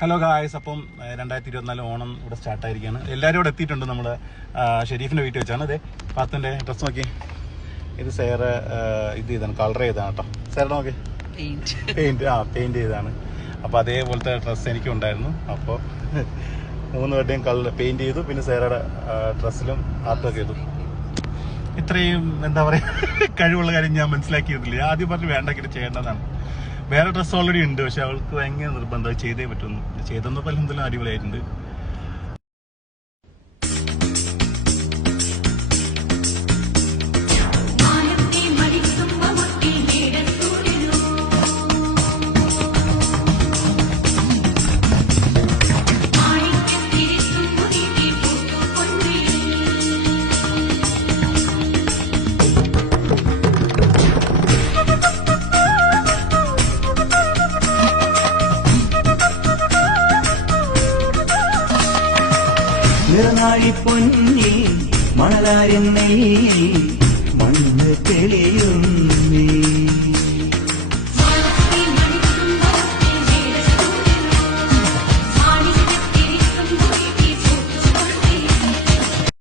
Hello guys, അപ്പം 2024 ഓണം ഇവിടെ സ്റ്റാർട്ടായിരിക്കുകയാണ്. എല്ലാവരും ഇവിടെ എത്തിയിട്ടുണ്ട്. നമ്മുടെ ഷെരീഫിൻ്റെ വീട്ടിൽ വെച്ചാണ്. അതെ പാത്തിൻ്റെ ഡ്രസ്സ് നോക്കി. ഇത് സേറെ ഇത് ചെയ്താണ്, കളർ ചെയ്താണ് കേട്ടോ. സേറെ നോക്കി, പെയിൻറ്റ് ചെയ്താണ്. അപ്പോൾ അതേപോലത്തെ ഡ്രസ്സ് എനിക്കും ഉണ്ടായിരുന്നു. അപ്പോൾ 3 പേരുടെയും കളർ പെയിൻറ്റ് ചെയ്തു. പിന്നെ സേറയുടെ ഡ്രസ്സിലും ആർട്ടൊക്കെ ചെയ്തു. ഇത്രയും എന്താ പറയുക കഴിവുള്ള കാര്യം ഞാൻ മനസ്സിലാക്കിയിരുന്നില്ല. ആദ്യം പറഞ്ഞ് വേണ്ടെങ്കിൽ ചെയ്യേണ്ടതാണ്. വേറെ ഡ്രസ്സ് ഓൾറെഡി ഉണ്ട്, പക്ഷെ അവൾക്ക് ഭയങ്കര നിർബന്ധം ചെയ്തേ പറ്റുന്നു. ചെയ്തെന്നപ്പോൾ എന്തെങ്കിലും അടിപൊളിയായിട്ടുണ്ട്. നിറനാഴി പൊന്നിൽ മണലാരിൽ മണ്ണ് തെളിയുന്നു.